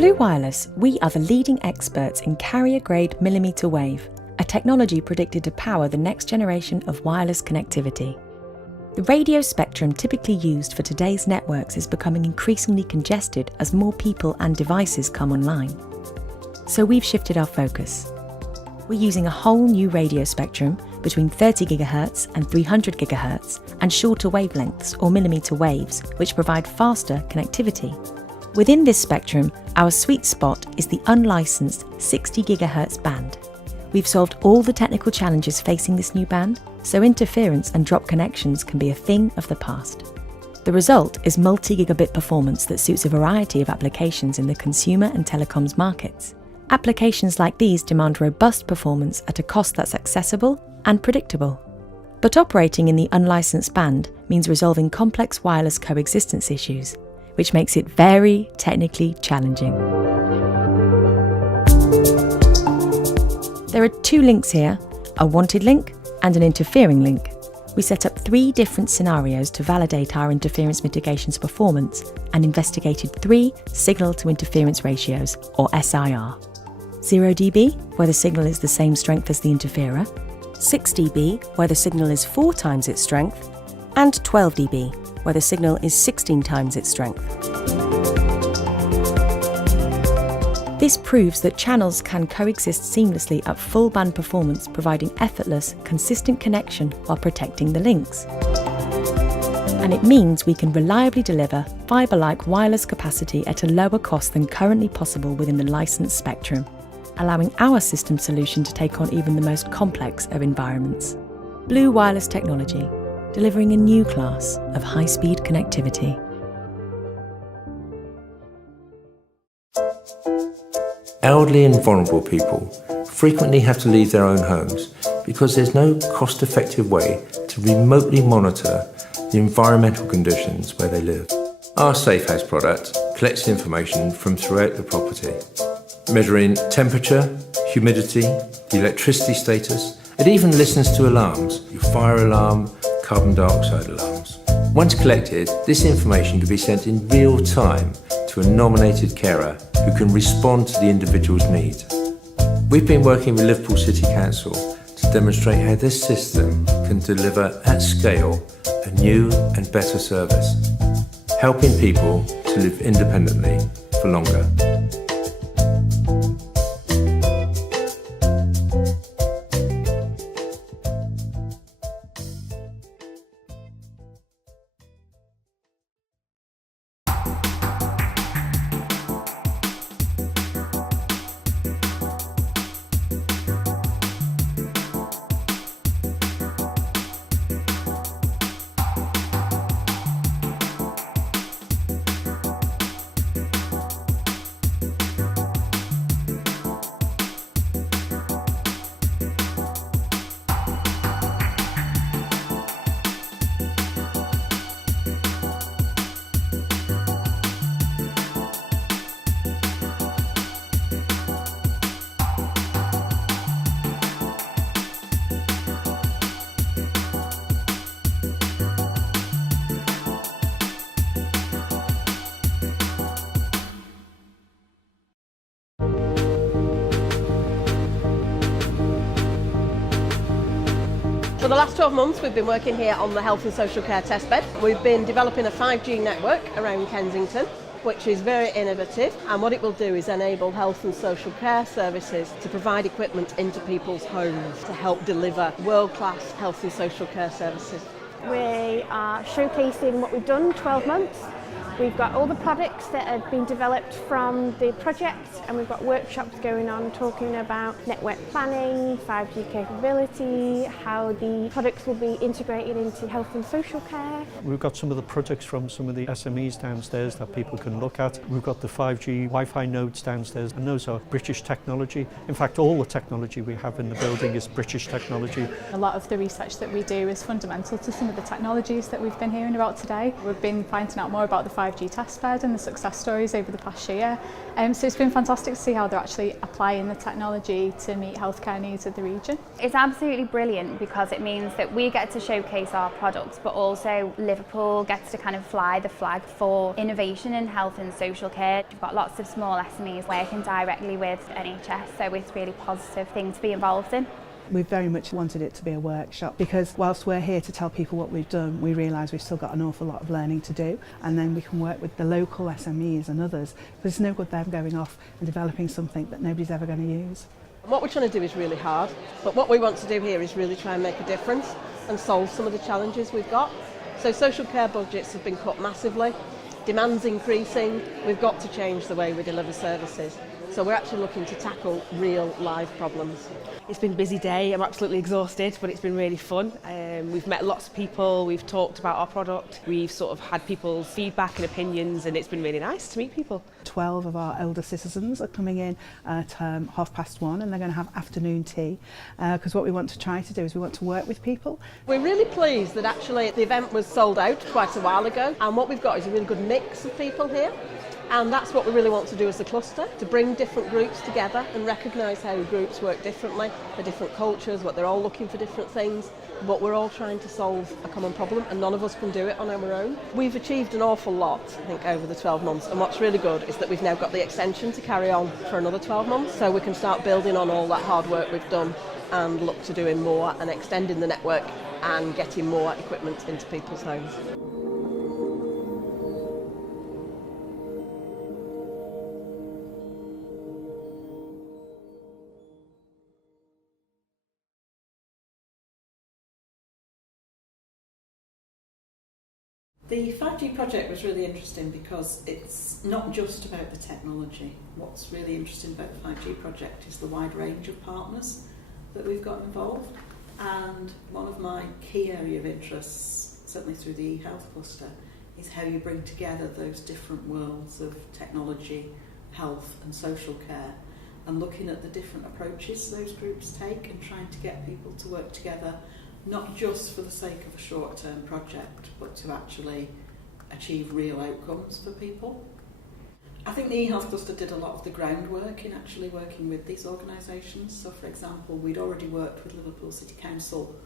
Blue Wireless, we are the leading experts in carrier-grade millimetre wave, a technology predicted to power the next generation of wireless connectivity. The radio spectrum typically used for today's networks is becoming increasingly congested as more people and devices come online. So we've shifted our focus. We're using a whole new radio spectrum between 30 GHz and 300 GHz and shorter wavelengths or millimetre waves, which provide faster connectivity. Within this spectrum, our sweet spot is the unlicensed 60 GHz band. We've solved all the technical challenges facing this new band, so interference and drop connections can be a thing of the past. The result is multi-gigabit performance that suits a variety of applications in the consumer and telecoms markets. Applications like these demand robust performance at a cost that's accessible and predictable. But operating in the unlicensed band means resolving complex wireless coexistence issues, which makes it very technically challenging. There are two links here, a wanted link and an interfering link. We set up 3 different scenarios to validate our interference mitigation's performance and investigated 3 signal-to-interference ratios, or SIR. 0 dB, where the signal is the same strength as the interferer, 6 dB, where the signal is 4 times its strength, and 12 dB, where the signal is 16 times its strength. This proves that channels can coexist seamlessly at full band performance, providing effortless, consistent connection while protecting the links. And it means we can reliably deliver fibre-like wireless capacity at a lower cost than currently possible within the licensed spectrum, allowing our system solution to take on even the most complex of environments. Blue Wireless technology, delivering a new class of high-speed connectivity. Elderly and vulnerable people frequently have to leave their own homes because there's no cost-effective way to remotely monitor the environmental conditions where they live. Our SafeHouse product collects information from throughout the property, measuring temperature, humidity, the electricity status. It even listens to alarms, your fire alarm, carbon dioxide alarms. Once collected, this information can be sent in real time to a nominated carer who can respond to the individual's needs. We've been working with Liverpool City Council to demonstrate how this system can deliver at scale a new and better service, helping people to live independently for longer. For the last 12 months we've been working here on the health and social care testbed. We've been developing a 5G network around Kensington, which is very innovative, and what it will do is enable health and social care services to provide equipment into people's homes to help deliver world-class health and social care services. We are showcasing what we've done in 12 months. We've got all the products that have been developed from the project, and we've got workshops going on talking about network planning, 5G capability, how the products will be integrated into health and social care. We've got some of the products from some of the SMEs downstairs that people can look at. We've got the 5G Wi-Fi nodes downstairs, and those are British technology. In fact, all the technology we have in the building is British technology. A lot of the research that we do is fundamental to some of the technologies that we've been hearing about today. We've been finding out more about about the 5G testbed and the success stories over the past year. So it's been fantastic to see how they're actually applying the technology to meet healthcare needs of the region. It's absolutely brilliant because it means that we get to showcase our products, but also Liverpool gets to kind of fly the flag for innovation in health and social care. We've got lots of small SMEs working directly with NHS, so it's a really positive thing to be involved in. We very much wanted it to be a workshop because whilst we're here to tell people what we've done, we realise we've still got an awful lot of learning to do, and then we can work with the local SMEs and others, because it's no good them going off and developing something that nobody's ever going to use. What we're trying to do is really hard, but what we want to do here is really try and make a difference and solve some of the challenges we've got. So social care budgets have been cut massively, demand's increasing, we've got to change the way we deliver services. So we're actually looking to tackle real live problems. It's been a busy day, I'm absolutely exhausted, but it's been really fun. We've met lots of people, we've talked about our product, we've sort of had people's feedback and opinions, and it's been really nice to meet people. 12 of our elder citizens are coming in at 1:30, and they're going to have afternoon tea, because what we want to try to do is we want to work with people. We're really pleased that actually the event was sold out quite a while ago, and what we've got is a really good mix of people here. And that's what we really want to do as a cluster, to bring different groups together and recognise how groups work differently, the different cultures, what they're all looking for different things, but we're all trying to solve a common problem and none of us can do it on our own. We've achieved an awful lot, I think, over the 12 months, and what's really good is that we've now got the extension to carry on for another 12 months, so we can start building on all that hard work we've done and look to doing more and extending the network and getting more equipment into people's homes. The 5G project was really interesting because it's not just about the technology. What's really interesting about the 5G project is the wide range of partners that we've got involved. And one of my key area of interests, certainly through the e-health cluster, is how you bring together those different worlds of technology, health and social care, and looking at the different approaches those groups take and trying to get people to work together, not just for the sake of a short-term project, but to actually achieve real outcomes for people. I think the e-health cluster did a lot of the groundwork in actually working with these organisations. So, for example, we'd already worked with Liverpool City Council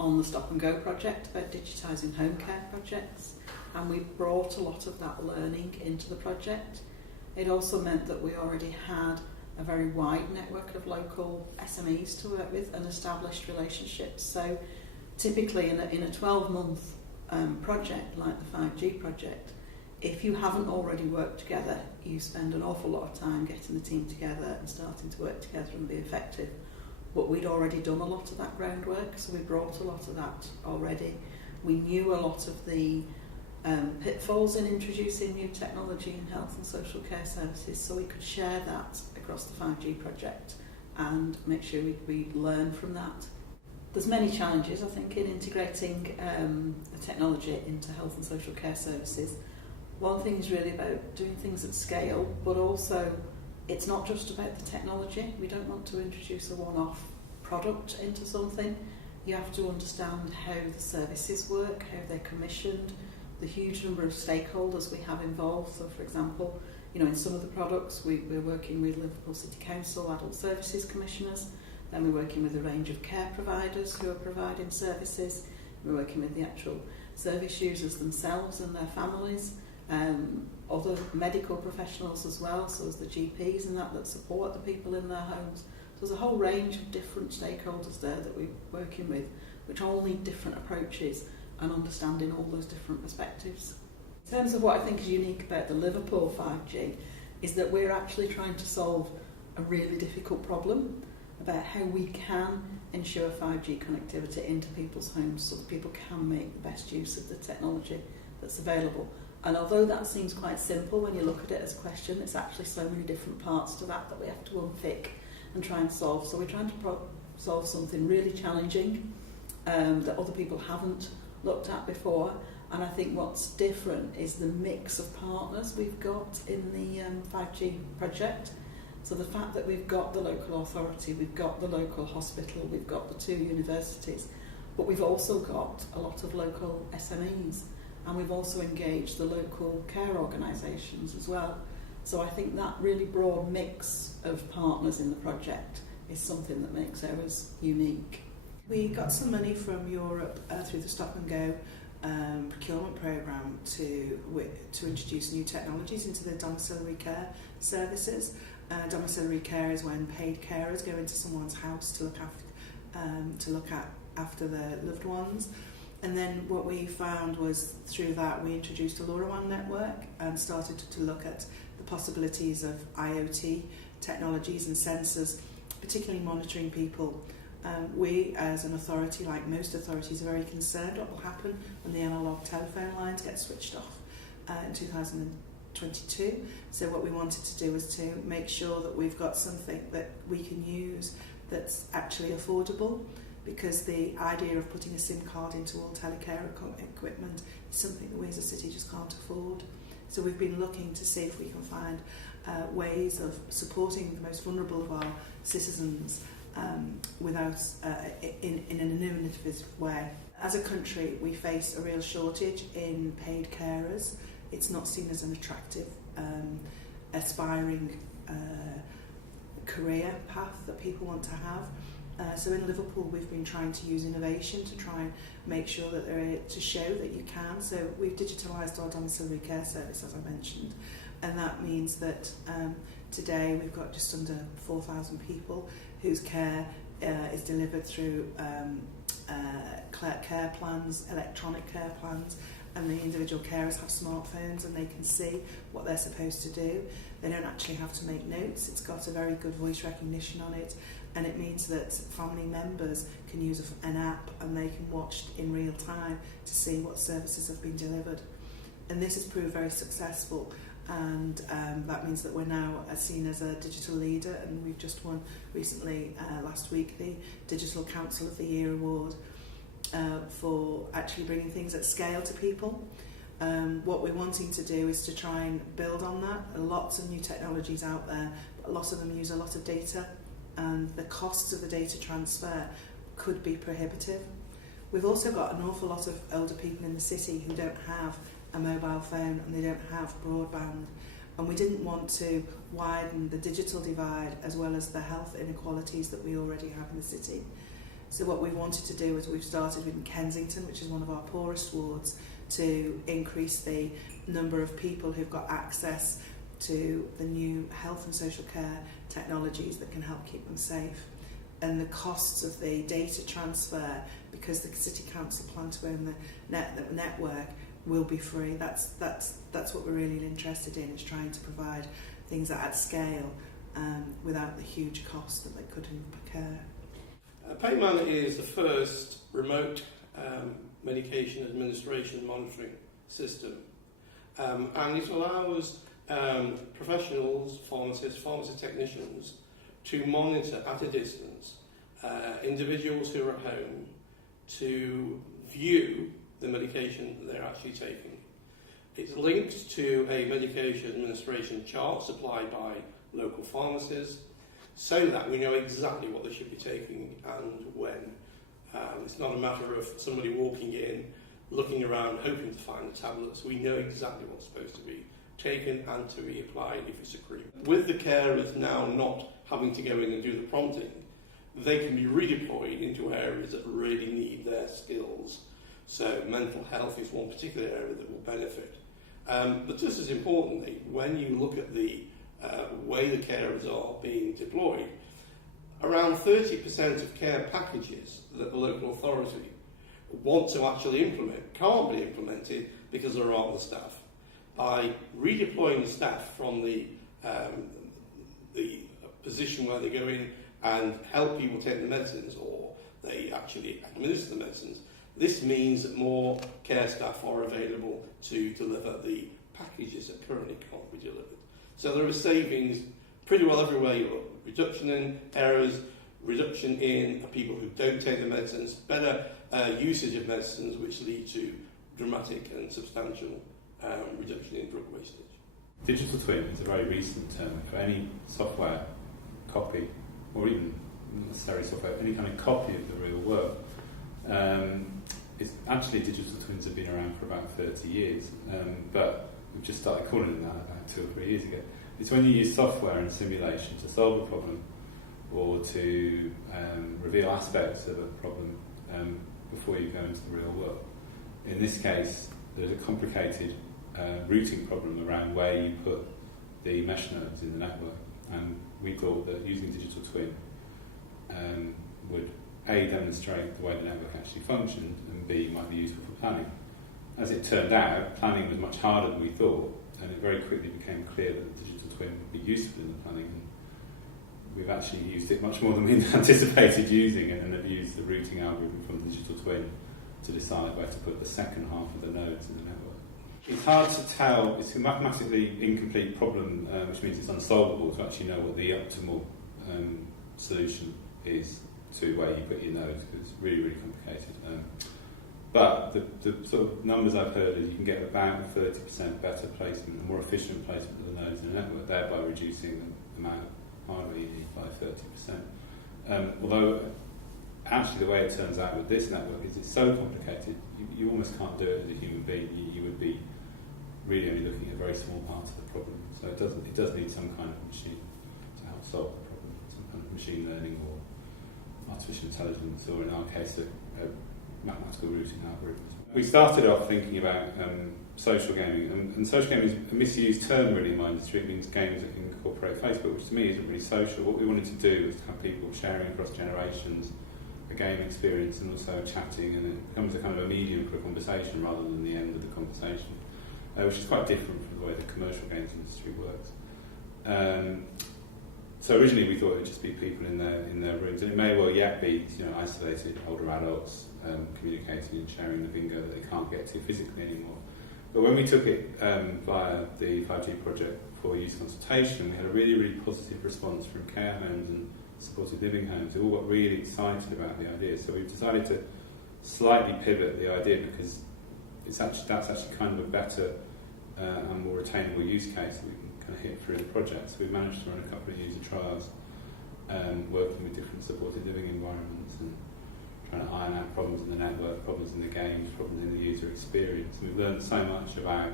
on the Stop and Go project about digitising home care projects, and we brought a lot of that learning into the project. It also meant that we already had a very wide network of local SMEs to work with and established relationships. So typically in a 12-month project like the 5G project, if you haven't already worked together, you spend an awful lot of time getting the team together and starting to work together and be effective. But we'd already done a lot of that groundwork, so we brought a lot of that already. We knew a lot of the pitfalls in introducing new technology in health and social care services, so we could share that across the 5G project and make sure we learn from that. There's many challenges, I think, in integrating the technology into health and social care services. One thing is really about doing things at scale, but also it's not just about the technology. We don't want to introduce a one-off product into something. You have to understand how the services work, how they're commissioned, the huge number of stakeholders we have involved. So, for example, in some of the products we're working with Liverpool City Council Adult Services Commissioners, then we're working with a range of care providers who are providing services, we're working with the actual service users themselves and their families, other medical professionals as well, so as the GPs and that support the people in their homes. So there's a whole range of different stakeholders there that we're working with, which all need different approaches and understanding all those different perspectives. In terms of what I think is unique about the Liverpool 5G is that we're actually trying to solve a really difficult problem about how we can ensure 5G connectivity into people's homes so that people can make the best use of the technology that's available. And although that seems quite simple when you look at it as a question, it's actually so many different parts to that we have to unpick and try and solve. So we're trying to solve something really challenging that other people haven't looked at before. And I think what's different is the mix of partners we've got in the 5G project. So the fact that we've got the local authority, we've got the local hospital, we've got the 2 universities, but we've also got a lot of local SMEs and we've also engaged the local care organisations as well. So I think that really broad mix of partners in the project is something that makes ours unique. We got some money from Europe through the Stop and Go procurement programme to introduce new technologies into the domiciliary care services. Domiciliary care is when paid carers go into someone's house to look after their loved ones. And then what we found was through that we introduced a LoRaWAN network and started to look at the possibilities of IoT technologies and sensors, particularly monitoring people. We, as an authority, like most authorities, are very concerned what will happen when the analogue telephone lines get switched off in 2022. So what we wanted to do was to make sure that we've got something that we can use that's actually affordable, because the idea of putting a SIM card into all telecare equipment is something that we as a city just can't afford. So we've been looking to see if we can find ways of supporting the most vulnerable of our citizens without in an innovative way. As a country, we face a real shortage in paid carers. It's not seen as an attractive, aspiring career path that people want to have. So in Liverpool, we've been trying to use innovation to try and make sure that to show that you can. So we've digitalised our domiciliary care service, as I mentioned, and that means that today we've got just under 4,000 people whose care is delivered through care plans, electronic care plans, and the individual carers have smartphones and they can see what they're supposed to do. They don't actually have to make notes. It's got a very good voice recognition on it, and it means that family members can use an app and they can watch in real time to see what services have been delivered. And this has proved very successful, and that means that we're now seen as a digital leader, and we've just won recently, last week, the Digital Council of the Year award for actually bringing things at scale to people. What we're wanting to do is to try and build on that. There are lots of new technologies out there, but lots of them use a lot of data, and the costs of the data transfer could be prohibitive. We've also got an awful lot of older people in the city who don't have a mobile phone and they don't have broadband, and we didn't want to widen the digital divide as well as the health inequalities that we already have in the city. So what we wanted to do is we've started in Kensington, which is one of our poorest wards, to increase the number of people who've got access to the new health and social care technologies that can help keep them safe. And the costs of the data transfer, because the City Council plan to own the network, will be free. That's what we're really interested in, is trying to provide things at scale without the huge cost that they could incur. Payman is the first remote medication administration monitoring system, and it allows professionals, pharmacists, pharmacy technicians to monitor at a distance individuals who are at home to view the medication that they're actually taking. It's linked to a medication administration chart supplied by local pharmacies, so that we know exactly what they should be taking and when. It's not a matter of somebody walking in, looking around, hoping to find the tablets. We know exactly what's supposed to be taken and to be applied if it's agreed. With the carers now not having to go in and do the prompting, they can be redeployed into areas that really need their skills. So mental health is one particular area that will benefit. But just as importantly, when you look at the way the carers are being deployed, around 30% of care packages that the local authority want to actually implement can't be implemented because there aren't the staff. By redeploying the staff from the position where they go in and help people take the medicines, or they actually administer the medicines, this means that more care staff are available to deliver the packages that currently can't be delivered. So there are savings pretty well everywhere you look. Reduction in errors, reduction in people who don't take the medicines, better usage of medicines, which lead to dramatic and substantial reduction in drug wastage. Digital twin is a very recent term for any software copy, or even necessary software, any kind of copy of the real world. it's actually digital twins have been around for about 30 years, but we've just started calling it that about 2 or 3 years ago. It's when you use software and simulation to solve a problem or to reveal aspects of a problem before you go into the real world. In this case, there's a complicated routing problem around where you put the mesh nodes in the network, and we thought that using digital twin would A, demonstrate the way the network actually functioned, and B, might be useful for planning. As it turned out, planning was much harder than we thought, and it very quickly became clear that the digital twin would be useful in the planning. And we've actually used it much more than we anticipated using it, and have used the routing algorithm from the digital twin to decide where to put the second half of the nodes in the network. It's hard to tell, it's a mathematically incomplete problem, which means it's unsolvable to actually know what the optimal solution is to where you put your nodes, because it's really, really complicated. But the sort of numbers I've heard is you can get about 30% better placement and more efficient placement of the nodes in the network, thereby reducing the amount of hardware you need by 30%. Although, actually the way it turns out with this network is it's so complicated, you almost can't do it as a human being. You would be really only looking at very small parts of the problem. So it does need some kind of machine to help solve the problem, some kind of machine learning or artificial intelligence, or in our case, a mathematical routing algorithms. We started off thinking about social gaming, and social gaming is a misused term really in my industry. It means games that incorporate Facebook, which to me isn't really social. What we wanted to do was have people sharing across generations a game experience and also chatting, and it becomes a kind of a medium for a conversation rather than the end of the conversation, which is quite different from the way the commercial games industry works. So originally we thought it would just be people in their rooms, and it may well yet be isolated older adults communicating and sharing the bingo that they can't get to physically anymore. But when we took it via the 5G project for youth consultation, we had a really, really positive response from care homes and supported living homes. They all got really excited about the idea. So we've decided to slightly pivot the idea, because that's actually kind of a better and more attainable use case that we can kind of hit through the project. So we've managed to run a couple of user trials, working with different supported living environments and trying to iron out problems in the network, problems in the games, problems in the user experience. And we've learned so much about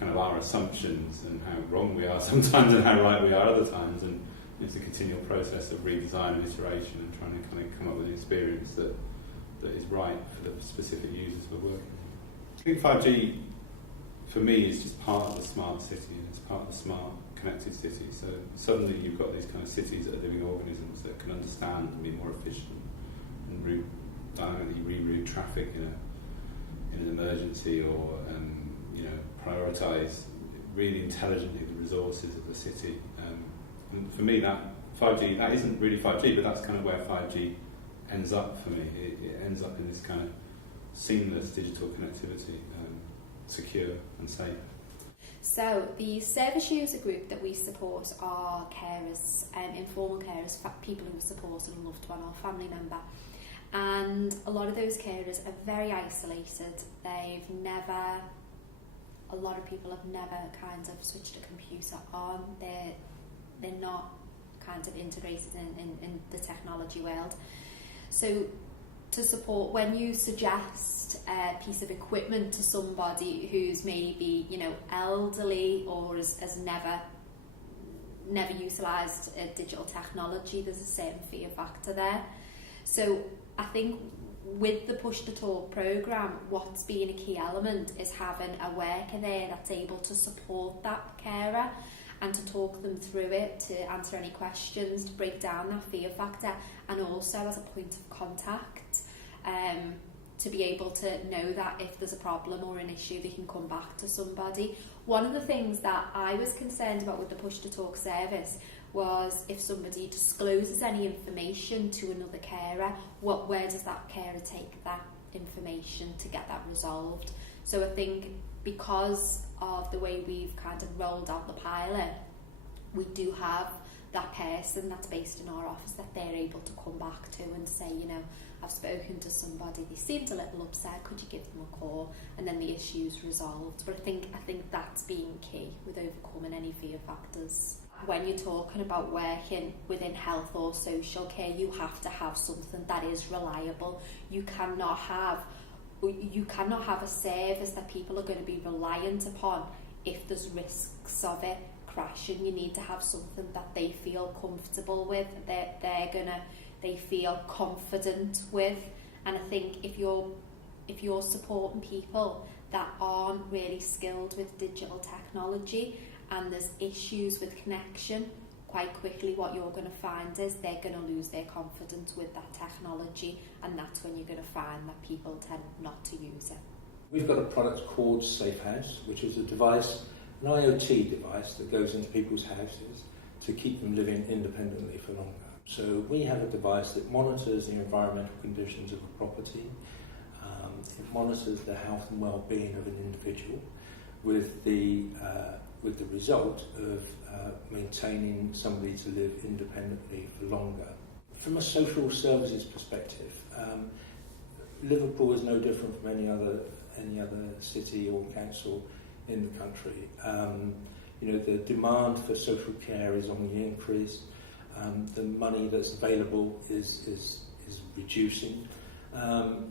kind of our assumptions and how wrong we are sometimes and how right we are other times. And it's a continual process of redesign and iteration and trying to kind of come up with an experience that is right for the specific users we're working with. I think 5G, for me, is just part of the smart city, and it's part of the smart connected city. So suddenly you've got these kind of cities that are living organisms that can understand and be more efficient and dynamically reroute traffic in an emergency, or prioritise really intelligently the resources of the city. And for me, that 5G, that isn't really 5G, but that's kind of where 5G ends up for me. It ends up in this kind of seamless digital connectivity, secure and safe. So the service user group that we support are carers, informal carers, people who support a loved one or family member. And a lot of those carers are very isolated. A lot of people have never kind of switched a computer on. They're not kind of integrated in the technology world. So to support, when you suggest a piece of equipment to somebody who's maybe elderly or has never utilised digital technology, there's a certain fear factor there. So I think with the Push to Talk programme, what's been a key element is having a worker there that's able to support that carer and to talk them through it, to answer any questions, to break down that fear factor, and also as a point of contact, to be able to know that if there's a problem or an issue, they can come back to somebody. One of the things that I was concerned about with the Push to Talk service was if somebody discloses any information to another carer, where does that carer take that information to get that resolved? So I think because of the way we've kind of rolled out the pilot, we do have that person that's based in our office that they're able to come back to and say, I've spoken to somebody, they seemed a little upset, could you give them a call? And then the issue's resolved. But I think that's been key with overcoming any fear factors. When you're talking about working within health or social care, you have to have something that is reliable. You cannot have you cannot have a service that people are going to be reliant upon if there's risks of it crashing. You need to have something that they feel comfortable with, that they feel confident with. And I think if you're supporting people that aren't really skilled with digital technology and there's issues with connection, quite quickly what you're going to find is they're going to lose their confidence with that technology, and that's when you're going to find that people tend not to use it. We've got a product called Safe House, which is a device, an IoT device that goes into people's houses to keep them living independently for longer. So we have a device that monitors the environmental conditions of a property. It monitors the health and well-being of an individual with the result of maintaining somebody to live independently for longer. From a social services perspective, Liverpool is no different from any other city or council in the country. The demand for social care is on the increase. The money that's available is reducing.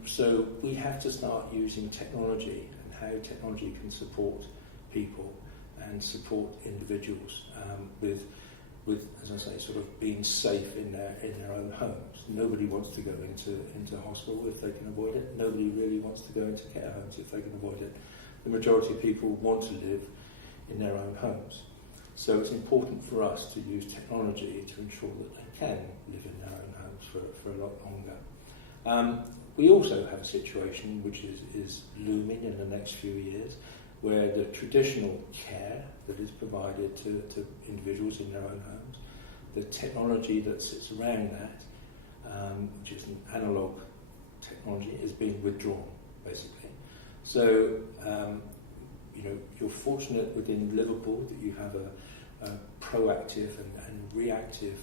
So we have to start using technology and how technology can support people and support individuals with, as I say, sort of being safe in their own homes. Nobody wants to go into hospital if they can avoid it. Nobody really wants to go into care homes if they can avoid it. The majority of people want to live in their own homes. So it's important for us to use technology to ensure that they can live in their own homes for a lot longer. We also have a situation which is looming in the next few years, where the traditional care that is provided to individuals in their own homes, the technology that sits around that, which is an analogue technology, is being withdrawn, basically. So, you're fortunate within Liverpool that you have a proactive and reactive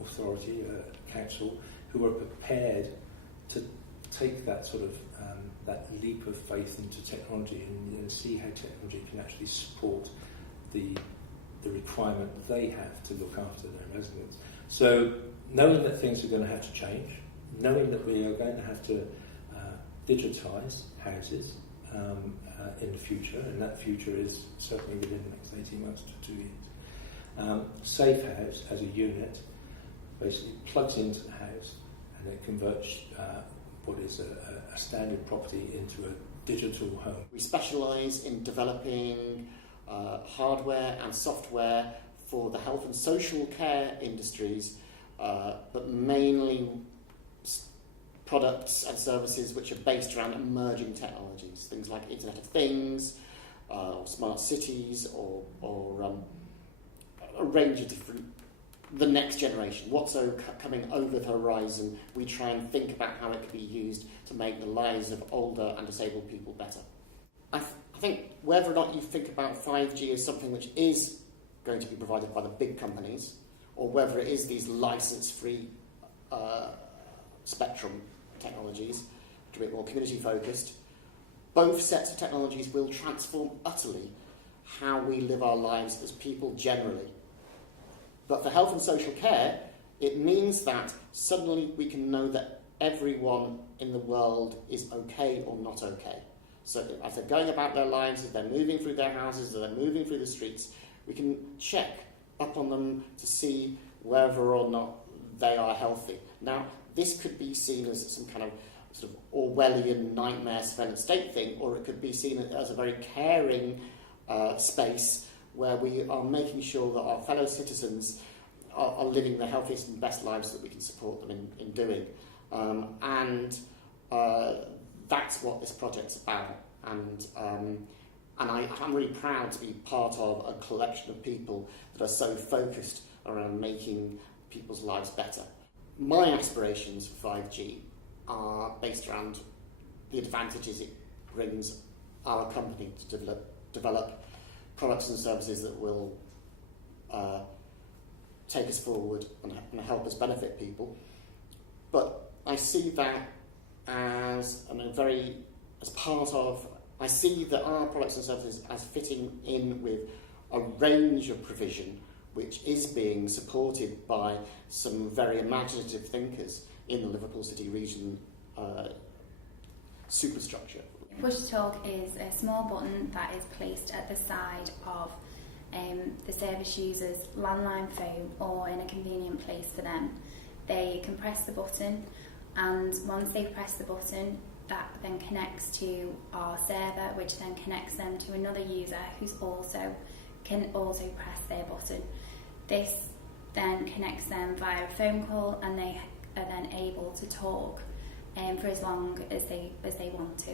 authority, a council, who are prepared to take that sort of that leap of faith into technology and see how technology can actually support the requirement they have to look after their residents. So knowing that things are going to have to change, knowing that we are going to have to digitise houses in the future, and that future is certainly within the next 18 months to 2 years. Safe House as a unit basically plugs into the house and it converts what is a standard property into a digital home. We specialise in developing hardware and software for the health and social care industries, but mainly products and services which are based around emerging technologies, things like Internet of Things, or smart cities, or a range of different, the next generation, what's coming over the horizon. We try and think about how it could be used to make the lives of older and disabled people better. I think whether or not you think about 5G as something which is going to be provided by the big companies, or whether it is these license-free spectrum technologies, which are a bit more community-focused, both sets of technologies will transform utterly how we live our lives as people generally. But for health and social care, it means that suddenly we can know that everyone in the world is okay or not okay. So as they're going about their lives, if they're moving through their houses, if they're moving through the streets, we can check up on them to see whether or not they are healthy. Now, this could be seen as some kind of sort of Orwellian nightmare surveillance state thing, or it could be seen as a very caring space where we are making sure that our fellow citizens are living the healthiest and best lives that we can support them in doing. And that's what this project's about. And I'm really proud to be part of a collection of people that are so focused around making people's lives better. My aspirations for 5G are based around the advantages it brings our company to develop products and services that will take us forward and help us benefit people. But I see that as I see that our products and services as fitting in with a range of provision which is being supported by some very imaginative thinkers in the Liverpool City region superstructure? Push to talk is a small button that is placed at the side of the service user's landline phone or in a convenient place for them. They can press the button, and once they've pressed the button, that then connects to our server, which then connects them to another user who's can also press their button. This then connects them via a phone call, and they are then able to talk for as long as they want to.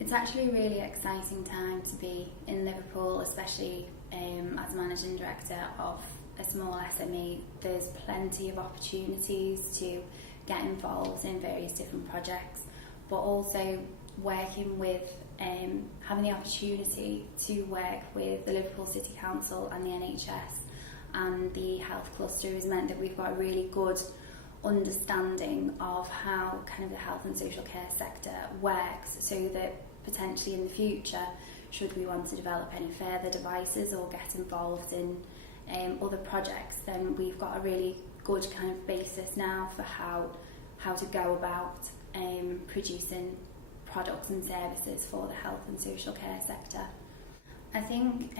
It's actually a really exciting time to be in Liverpool, especially as managing director of a small SME. There's plenty of opportunities to get involved in various different projects, but also working with, having the opportunity to work with the Liverpool City Council and the NHS and the health cluster has meant that we've got a really good understanding of how kind of the health and social care sector works, so that potentially in the future, should we want to develop any further devices or get involved in other projects, then we've got a really good kind of basis now for how to go about producing products and services for the health and social care sector. I think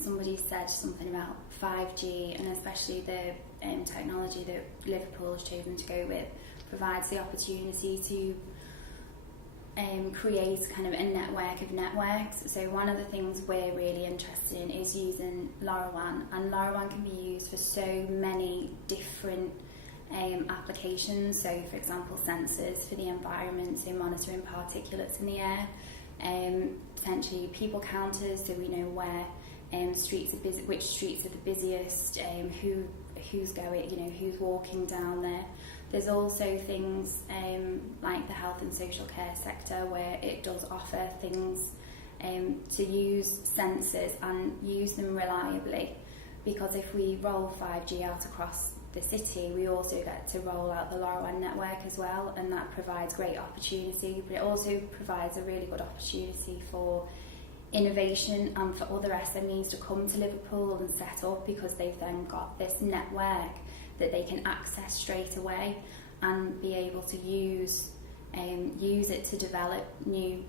somebody said something about 5G, and especially the technology that Liverpool has chosen to go with provides the opportunity to create kind of a network of networks. So one of the things we're really interested in is using LoRaWAN, and LoRaWAN can be used for so many different applications. So for example, sensors for the environment, so monitoring particulates in the air, potentially people counters, so we know where streets are busy, which streets are the busiest, who's going, who's walking down there. There's also things like the health and social care sector, where it does offer things to use sensors and use them reliably, because if we roll 5G out across the city, we also get to roll out the LoRaWAN network as well, and that provides great opportunity, but it also provides a really good opportunity for innovation and for other SMEs to come to Liverpool and set up, because they've then got this network that they can access straight away and be able to use it to develop new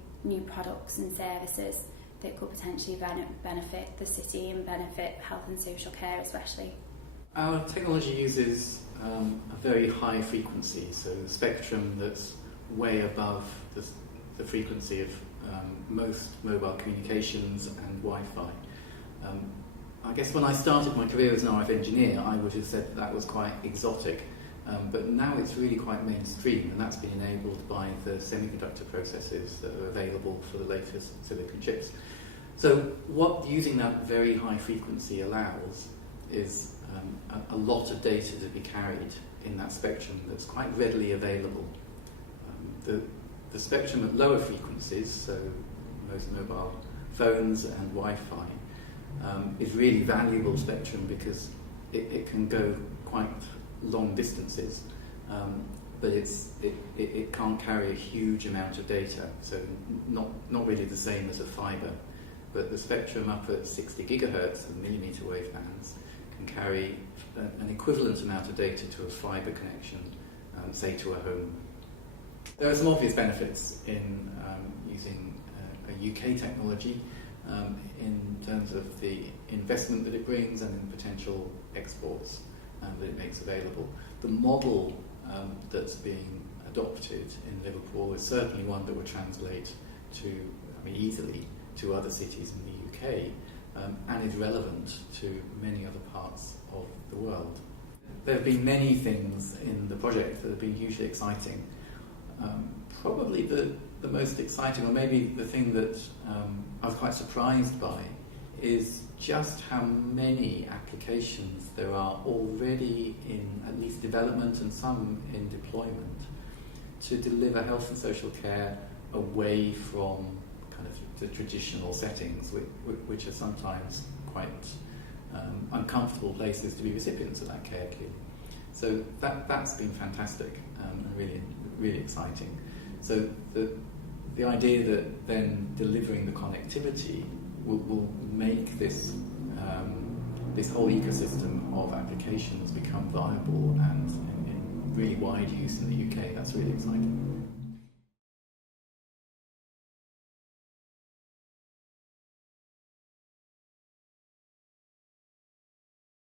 products and services that could potentially benefit the city and benefit health and social care especially. Our technology uses a very high frequency, so the spectrum that's way above the frequency of most mobile communications and Wi-Fi. I guess when I started my career as an RF engineer, I would have said that was quite exotic, but now it's really quite mainstream, and that's been enabled by the semiconductor processes that are available for the latest silicon chips. So what using that very high frequency allows is a lot of data to be carried in that spectrum that's quite readily available. The spectrum at lower frequencies, so most mobile phones and Wi-Fi, is really valuable spectrum because it can go quite long distances, but it can't carry a huge amount of data, so not really the same as a fibre. But the spectrum up at 60 gigahertz, the millimetre wave bands, can carry an equivalent amount of data to a fibre connection, say to a home. There are some obvious benefits in using a UK technology in terms of the investment that it brings and in potential exports that it makes available. The model that's being adopted in Liverpool is certainly one that would translate easily to other cities in the UK, and is relevant to many other parts of the world. There have been many things in the project that have been hugely exciting. Probably the most exciting, or maybe the thing that I was quite surprised by, is just how many applications there are already in at least development and some in deployment to deliver health and social care away from kind of the traditional settings, which are sometimes quite uncomfortable places to be recipients of that care, clearly. So that's been fantastic and really, really exciting. So the idea that then delivering the connectivity will make this whole ecosystem of applications become viable and in really wide use in the UK, that's really exciting.